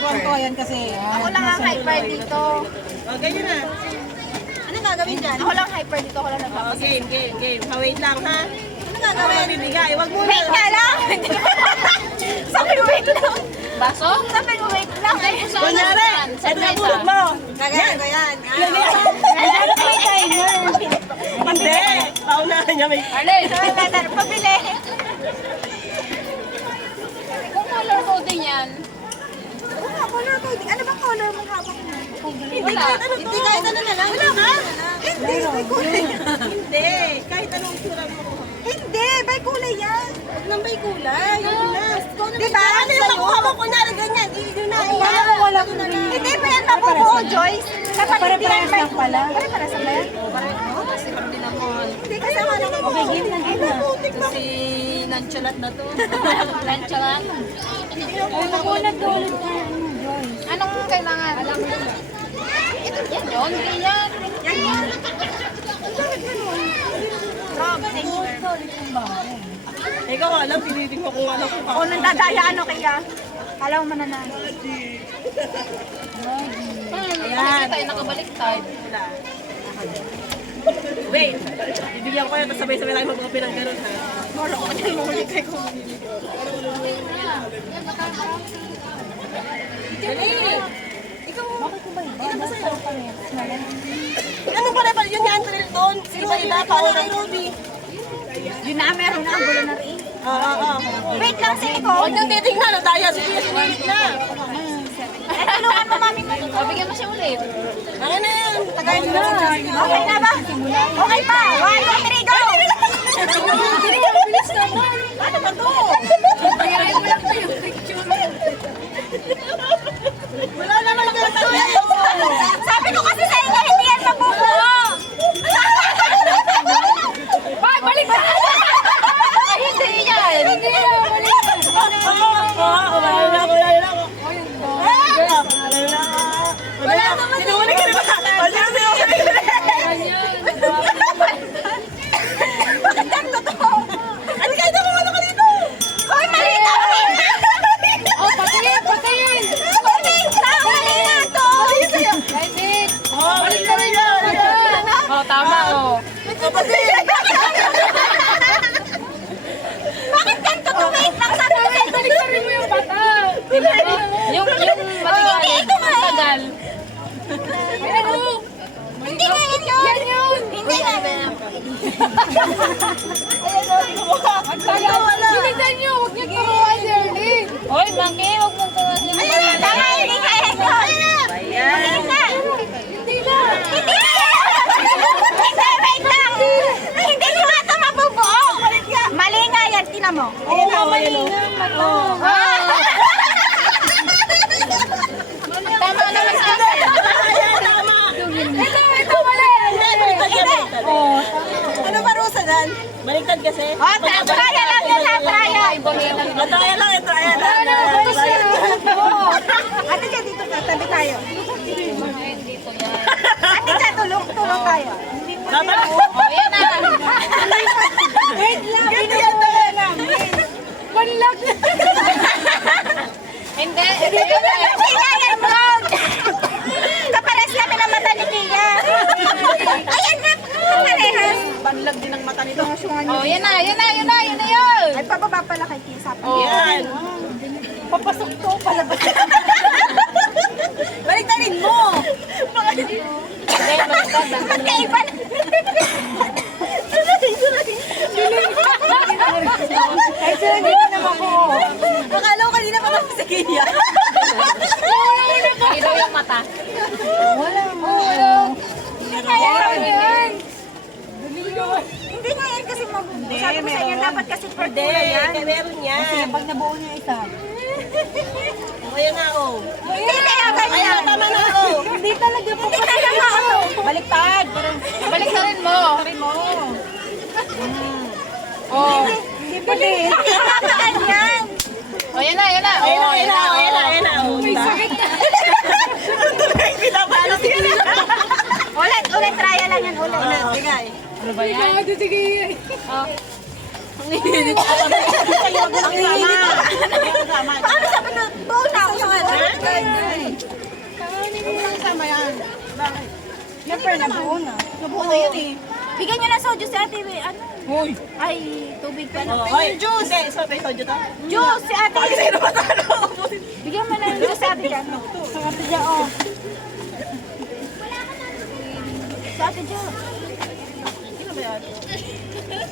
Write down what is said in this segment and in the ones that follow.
Iwan ko yan kasi. Ako lang ang hyper dito. O, ganyan na. Anong gagawin dyan? Ako lang hyper dito. Ako lang O, nagpapasok. game. Wait lang, ha? Anong Ako gagawin? mabibigay. Wag mo Wait nga lang! Sabi ko wait lang. Baso? Sabi ko wait lang. Kunyari, ito na bulot mo. Gagawin ko yan. Hindi. Paunahan niya may... Arlen! Pabili! Kung color coding yan, Color coding. Ano bang color mo hawak mo? Hindi kahit ano to. Hindi kahit ano na lang. Wala ka? Hindi, may kulay. Hindi. Kahit anong sura mo. Hindi, may kulay yan. Huwag nang may kulay. Huwag na. Diba? Ano yung makuha mo? Kunyari ganyan. Yun na. Wala ko na lang. hindi pa yan mabubuo, Joyce. Dapat hindi yan Pare-parehas lang pala. Pare-parehas lang ba yan? Hindi kasama na ako. Okay, game na. Si Nancholat na to. Lanchalan. Magulat ko ulit na. Joyce. Anong kailangan? Alam mo yun. Yan yun, hindi yan. Yan yan. Rob, thank you. Ikaw alam, pinitin mo kung ano ko. Ako nandadaya ano kaya? Kala mo mananalo. Ayan. Tayo nakabaliktad. Wala. Wait. Bibigyan ko yan, tapos sabay-sabay lang mag-open ng ganun, ha? Moro ko niya mahuli kayo kung Ano pala yun yan, Tril doon? Iba-iba, power ng Ruby. yun na, meron na. Ang gulo na rin. Oo. Wait lang, Siko. Huwag nang titignan, nadaya si Tia Sinilit na. Eh, tulungan mo, mami. O, bigyan mo siya ulit. Ano na yan? Tagayin mo na. Okay na ba? Okay pa. 1, 2, 3, go! Ano ba to? Ayayin mo lang tayo picture. Wala naman ang Sabi ko kasi sa inyo, hindi yan mabubuo. Ay, balik na! Ay, hindi yan. Hindi yan, balik na. Wala naman. Sinuli ka na ba? Wala Ano kahit ako ano ka dito? Hoy, mali na! Oh, patayin! Patayin na! Mali na to! Balik ka rin yan. Oh, tama, oh. Bakit ganito to? Wait lang, sabi ko sa'yo. Balik ka rin mo yung bata. Yung matigaling. Ito nga eh. Tagal. Hindi nga yan yun. Yan yun. Hindi nga. Bilisan niyo, huwag niyo turuan, Jerry. Hoy, Maki, huwag mong turuan. Ayun, tama, hindi nga yan yun. Ayun na. Hindi na. Hindi na. Hindi, wait lang. Hindi nyo nga ito mabubuo. Mali nga yan, tinan mo. Oo, mali nga. Tama naman sa akin. Ito, mali. Ano ba rusa dan? Baliktad kasi. Oh, trial lang yun, ha, trial. Try lang. Ate dyan, dito ka. Tabi tayo. Ate dyan, tulong tayo. Dapat Oh, yan na. Wait lang. Binigyan na lang. Panlag na. Hindi. Hindi nga yan, vlog. Kapares kami ng mata ni Tia. Ayan na, kaparehas. Banlag din ang mata nito. Oh, yan na yun. Ay, pababa pala kay Tisa. Oh. yan. Papasok to, palabas. Baliktarin mo. Magkaiba na. Ay, sila dito naman ko. Akala ko kanina pa si Kia. Ilaw yung mata. Wala mo. Yan. Hindi nga yan kasi mabubuo. Sabi ko sa inyo, meron. dapat kasi per Hindi, kulay yan. meron yan. Pag nabuo niya isa. Ayan na, oh. Hindi kaya ganyan. Ayan, tama na, oh. Hindi talaga po. Hindi talaga ano. Baliktad. Balik na rin mo. Oh. Hindi pa din. Hindi mataan yan. Oh, yan na. Ayan na, oh. May sakit na. Tuloy, pinapalo siya na. Ulit, trial lang yan. Ulit. Bigay. Ano ba yan? Sige. Ang init. Paano sabi na buo na ako sa ano? tama yan. Bakit? Siyempre, nabuo na. Nabuo na yun eh. Bigyan niyo ng soju si ate. Ano? Hoy. Ay, tubig pa na. Hoy, juice. Hindi, so may soju to. Juice si ate. Bakit sa'yo naman talo? Bigyan mo na yung juice si ate dyan. Sa ate dyan, oh. Si ate dyan. Sino ba yan?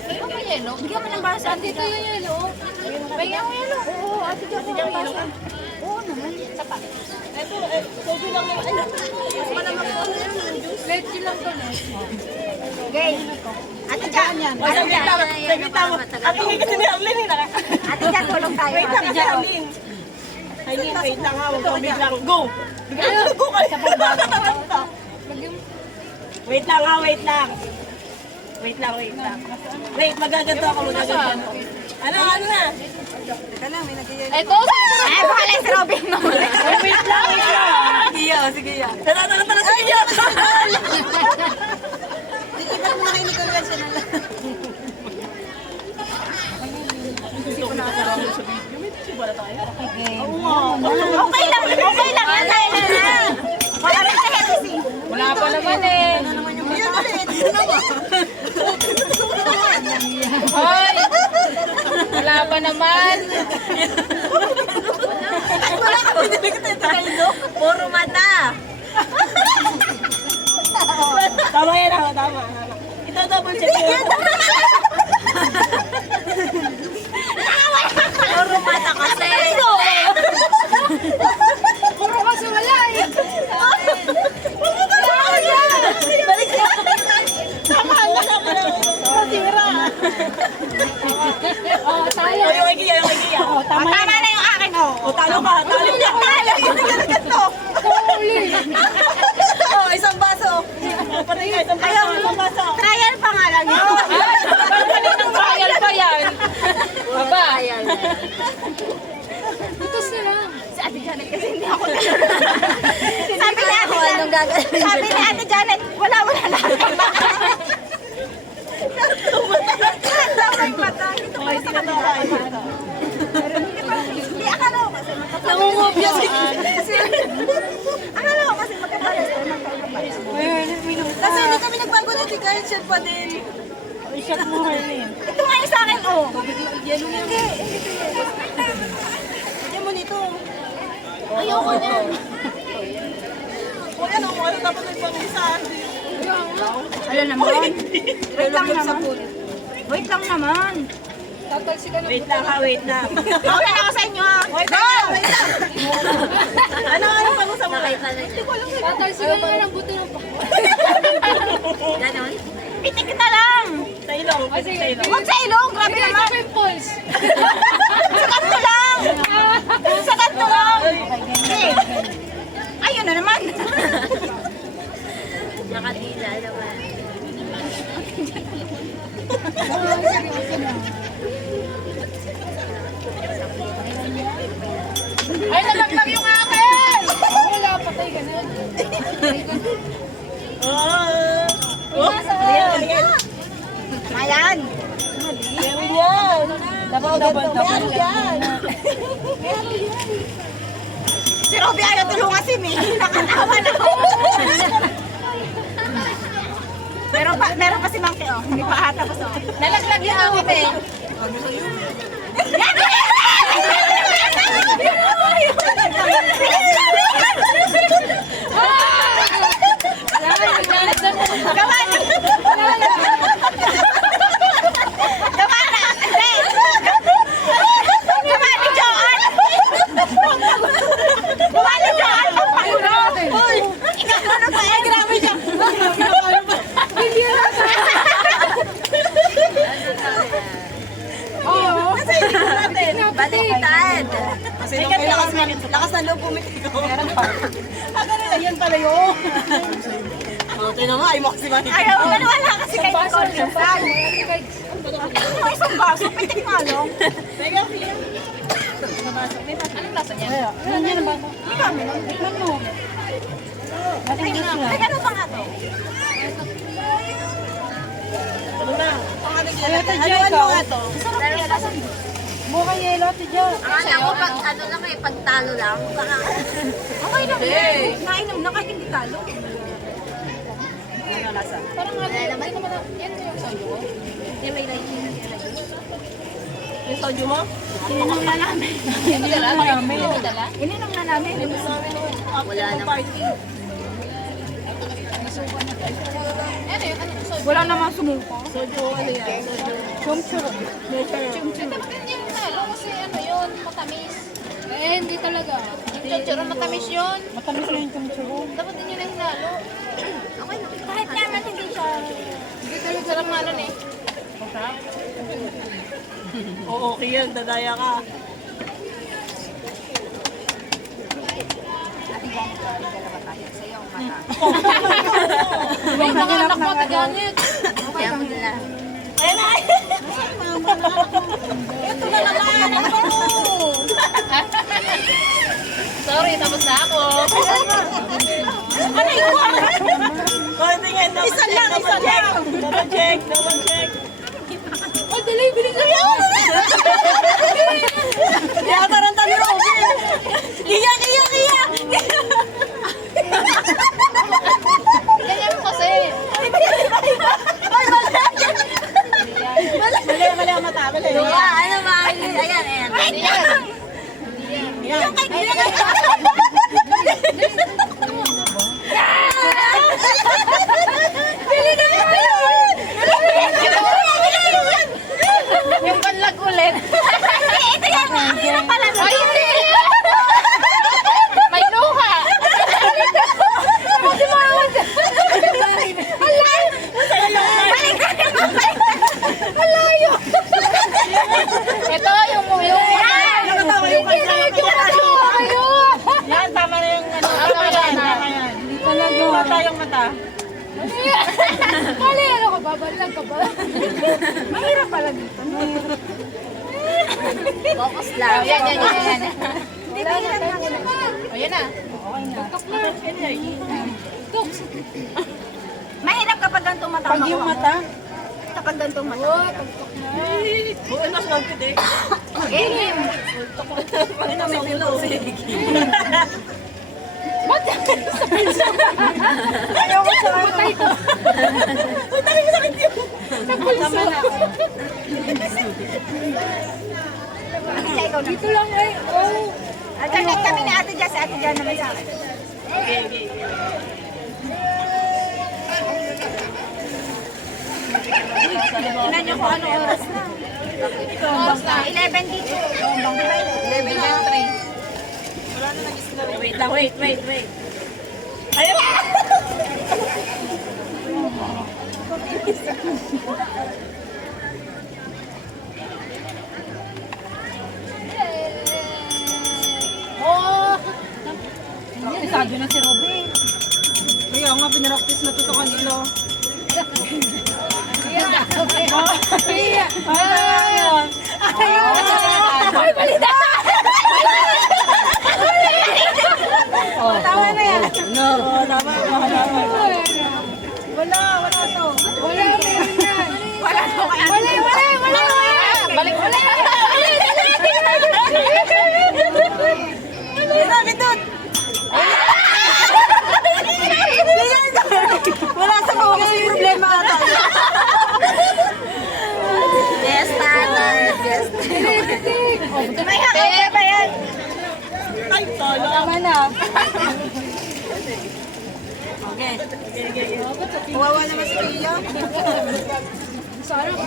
Ano ba yelo? Bigyan mo ng basa si ate dyan. Ito yung yelo. Bigyan mo yelo. Oo, ate dyan. Ate dyan, yelo ka? Oo naman. Sapat. Ito, soju lang yung ano. Let's lang to na. Okay. Ate dyan yan. O, saglit lang. Saglit lang. At hindi kasi ni Arlene eh. Ate dyan, tulong tayo. Wait lang kasi Arlene. Arlene, wait lang ha. Huwag kang biglang. Go! Biglang go ka. Wait lang ha, wait lang. Wait lang, wait lang. Wait, magaganto ako, magaganto. Ano na? Teka lang, may nagyayari. Ito! Ay, bahala si Robin mo. Wait lang, wait lang. Sige, oh, sige yan. Natatalan pala sa inyo. Ibat mo na kay Nicole Welch na lang. Okay lang yan tayo na. Wala rin sa Hennessy. Wala pa naman eh. Yan ulit. Yun naman. Hoy! Wala pa naman. Wala ka pinagkita tayo. Puro mata. Tama yan ha, tama. Ito double check yun. Puro mata kasi. Puro kasi wala eh. Balik na. Tama na, tama na. Tira. Oh, tayo. Yung igiya, yung igiya. Tama na yung akin oh. O, talo ka, talo ka. Talo. Oh, isang baso. Patay ka, isang baso, isang baso. Trial pa nga lang yun. Kaninang trial pa yan. Baba. Butos na lang. Si Ate Janet kasi hindi ako Sabi ni Ate Janet, sabi ni Ate Janet, wala lang. Damay mata. Ito pa sa kanila. Hindi, akala ko kasi Nangungopia si Akala ko kasi magkakalas tayo magkakalas. Kasi hindi kami nagbago na, di kahit siya pa din. Shot mo, Harlene. Ito nga yung sa akin, oh. Yelo na. Hindi. Yan mo nito. Ayoko na. O, ano, ano dapat nagpamisa? Ano naman? Wait lang Sa naman. pool. Wait lang naman. Wait lang ha, wait lang. Ako na ako sa inyo, ah. Wait lang, wait lang. Ano pag-usap mo? Tatalsikan nga ng buto ng pakwan. Ganon? Pitik na lang. Sa ilong, pwede sa ilong. Huwag sa ilong, grabe naman. Pimples. Sakat mo lang. Sakat mo lang. Okay. Ayun na naman. Nakatila naman. Ay, nalaglag yung akin! Wala, patay ka na. Oh, ayan, ayan. Ayan. Meron yan. Meron yan. Si Robby ayaw tulungan si May. Nakatawa na ako. Meron pa si Monkey, oh. Hindi pa ata pa oh. Nalaglag yung ako, May. Baliktad. Kasi lakas na loob pumikit ko. Ayan pala yun. Okay na nga, ay mo kasi mani. Ayaw, wala kasi kay Nicole minsan. May isang baso, pitik nga lang. Teka, Pia. Anong lasa niya? Nandiyan ang baso. Hindi kami, tikman mo. Teka, ano ba nga to? Ano na? Ano mo nga to? Sarap niya, lasa niya. Mukha yelo, ti Diyo. Akala ko pag ano lang eh, pag talo lang. Okay lang yan. nakainom na kahit hindi talo. Ano lasa? Parang ano, hindi naman na, yan yung soju ko. Yan may light. Yung soju mo? Ininom na namin. Hindi dala? Hindi dala? Ininom na namin. Wala na. Party. Ano yung ano soju? Wala namang sumuko. Soju, ano yan? Chum-chum. Dapat yun yung nalo kasi ano yun, matamis. Eh, hindi talaga. Yung chonchoro matamis yun. Matamis na yung chum-chum. Dapat din yun yung nalo. Okay, kahit naman hindi siya. Hindi talaga sarap nalo eh. Oo, okay yan. Dadaya ka. Ay, mga anak mo, taganit. Kaya mo nila. Ayan na! Ito na naman. Sorry, tapos na ako. Ano yung oh, tingin. Isa lang, isa lang. Double check, double check. Oh, dali, bilis na yun. Kaya taranta ni Robin. Iyak, iyak, iyak. Ganyan mo kasi. Mali ang mata. Mali. Ano ba? Ayan, ayan. Hindi yan. Yan. Yung panlag ulit. Ito yan. Hirap pala. Ay, hindi. May luha. Malayo. Ito, yung Nakatawa yung kanya. Yan, tama na yung ano. Tama yan. Tama yan. Yung mata, yung mata. Mali, ano ka ba? Balag ka ba? Mahirap pala dito. Focus lang. Yan, yan, yan, yan. Hindi, mahirap lang. O, yan na. Mahirap kapag gantong mata. Pag yung mata. Kapag gantong mata. Oo, nasunod ko din. Eh, Pag ina may ulo. ayaw ko sa matay ko. Uy, tayo mo sakit yun. Tama na. Isa ikaw na. Dito lang ay. Oh. At connect kami ni Ate Jess. Ate Jess naman sa akin. Okay, okay. Tingnan niyo kung ano oras na. Oras na. 11 dito. 11 na. Wait lang, wait. Ayaw! Oh! Isado na si Robin. Kaya nga, pinaraktis na to sa kanila. Ay, balita! Tama na yan. Oo, tama. Wala to. Wala, meron yan. Wala to. Wala. Balik mo na. Bakit doon? Wala sa mga kasi problema ata. Yes, standard. Yes, may hakot ba yan? Ay, tolo. Tama na. Okay. Kawawa naman si Kuya. Sarap.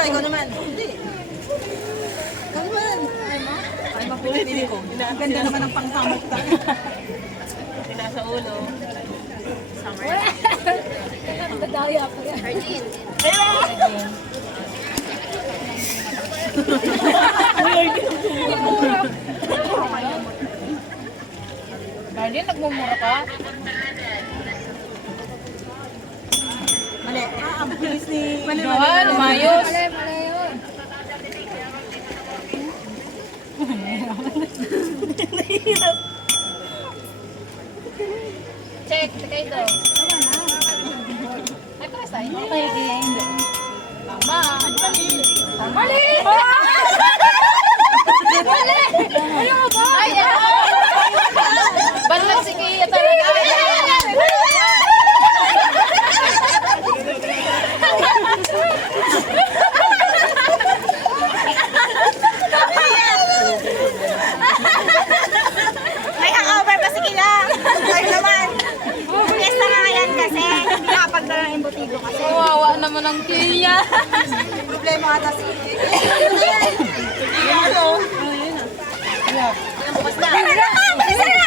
Ikaw naman. Hindi. Ikaw naman. Ay, mapili ko. Ang ganda naman ng pangsamot ka. Sila sa ulo. Dadaya pa yan. Darlene, nagmumura ka? Mali. Ang bilis ni... Johan, lumayos. Mali yun. Check, sakay ito. Ay, press tayo. Okay, hindi. Tama. Mali! Mali! monkey niya. Problema ata si... Ano? Yan, bukas na. Isa na!